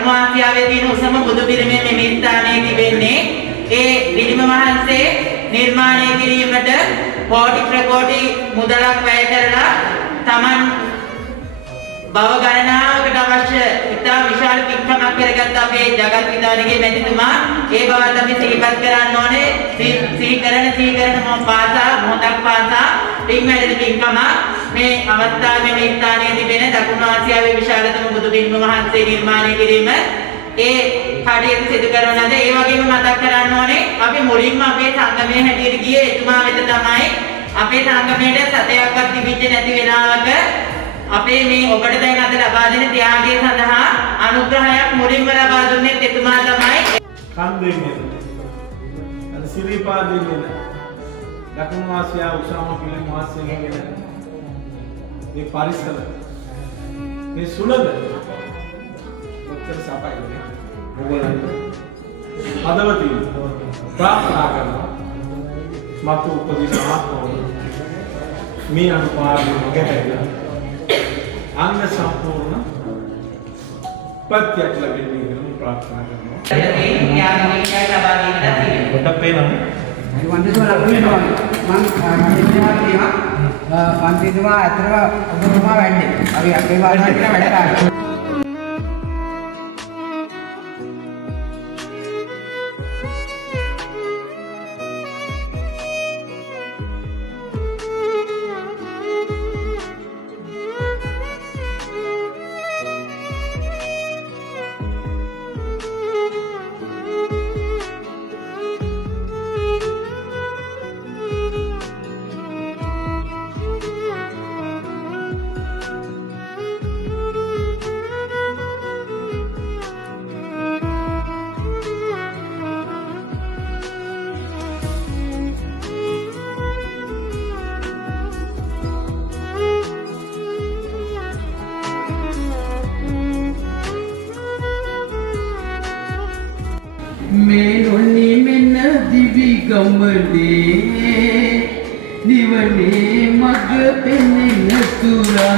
දකුණු ආසියාවේ තියෙන උසම බුදු පිළිමය මෙමි ස්ථානයේ තිබෙන්නේ. ඒ පිළිම වහන්සේ නිර්මාණය කිරීමට කෝටි ප්‍රකෝටි මුදලක් වැය කරලා Taman භව ගණනාවකට අවශ්‍ය ඉතා විශාල පින්කමක් කරගත්ත අපේ ජගත් විදානගේ මැතිතුමා ඒ බවත් අපි සිහිපත් කරන්න ඕනේ. සීකරන මොහොතක් පාසා පින් වැඩි පින්කම මේ අවස්ථාවේ මේ ස්ථානයේ තිබෙන දකුණු ආසියාවේ විශාලතම බුදු පිළිම වහන්සේ නිර්මාණය කිරීම ඒ කටයුතු සිදු කරන ලද ඒ වගේම මතක් කරන්න ඕනේ අපි මුලින්ම අපේ සංගමයේ හැටියට ගියේ එතුමා වෙත තමයි. අපේ සංගමයේ සතයක්වත් තිබිච්ච නැති වෙලාවක අපේ මේ ඔබට දැන් අද ලබා දෙන ත්‍යාගය සඳහා අනුග්‍රහයක් මුලින්ම ලබා දුන්නේ එතුමා තමයි. කන්දෙන්නේ අර සිරිපාදෙන්නේ දකුණු ආසියාව උසම පිළිම වහන්සේගේ මේ පරිසර මේ සුළඟ ඔච්චර සපයිනේ. ඔයගොල්ලන් හදවතින් ප්‍රාර්ථනා කරනවා මතු උපදින ආත්මවල මේ අනුපාඩු මගහැරලා අංග සම්පූර්ණ පත්‍යක් ලැබෙන්නේ කියලා ප්‍රාර්ථනා කරනවා. කොට පේනවා. පන්තිතුමා අතරම ඔබතුමා වැඩි. අපි අපේ වාදනය කියලා වැඩ කරා. मेरोनी में नदी गमले निवने मग पे नतुरा